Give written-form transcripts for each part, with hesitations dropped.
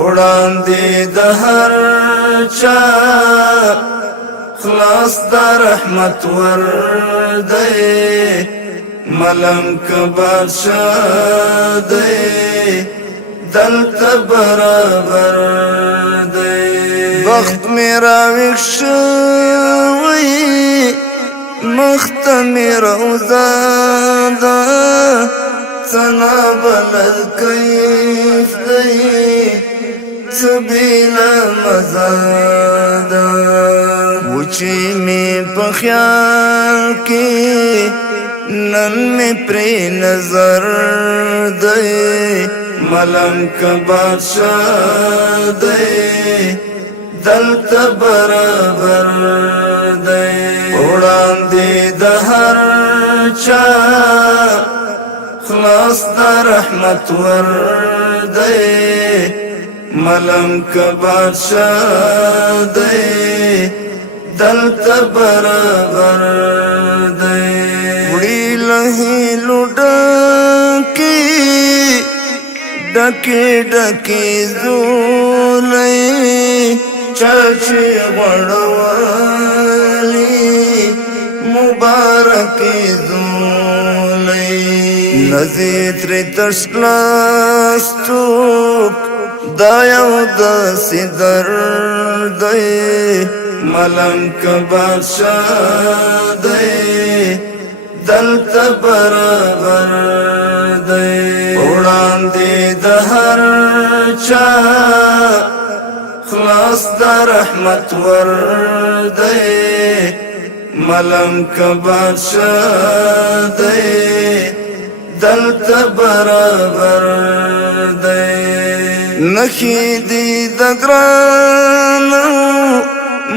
وړاندې د هر چا خلاص د رحمت ور دی ملنګ بادشاہ دی دلته برابر دی وخت میرا ویښ شوی مخت میرا وزاده څنا بلد کیف دی سبیلا مزاده وچی می په خیال کې نن می پری نظر دی ملنګ بادشاہ دی دلته برابر دی وړاندې د هر چا خلاص د رحمت ور دی ملنګ بادشاہ دی دلته برابر دی وړي لهي لوډکی ډکی ډکی زولای چاچی غړوالی مبارک زولای نزیتر تشلاستوک دا یو داسی دردی ملنګ بادشاہ دی دلته برابر دی وړاندې د هر چا خلاص د رحمت ور دی ملنګ بادشاہ دی دلته برابر دی نخی دی د ګرانو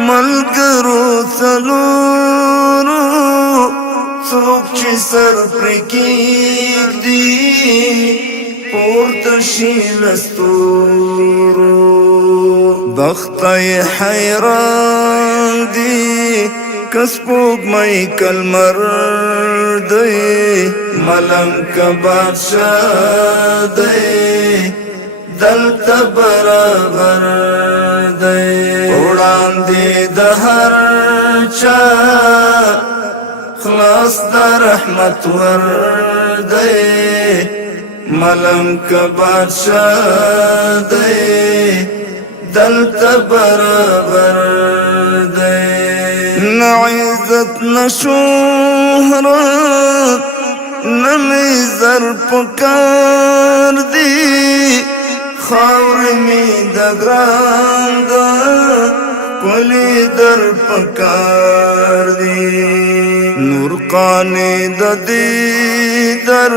ملګرو څلورو څوک چې سر پرې کېږدي پورته شي له ستورو بخته یې حیران دي که سپوږمۍ که لمر دی ملنګ بادشاہ دی دلته برابر دی وړاندې د هر چا خلاص د رحمت ور دی ملنګ بادشاہ دی دلته برابر دی نه عزت نه شهرت نه مې زر پکار دی خاورې مې د ګران ده کلی در پکار دی نور قانی د دې در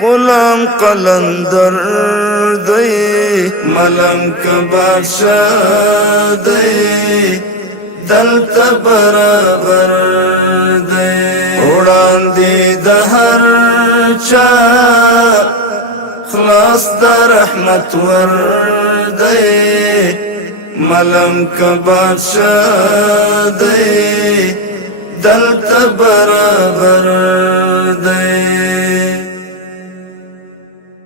غلام قلندر دی ملنګ بادشاہ دی دلته برابر دی وړاندې د هر چا خلاص د رحمت ور دی ملنګ بادشاہ دی دلته برابر دی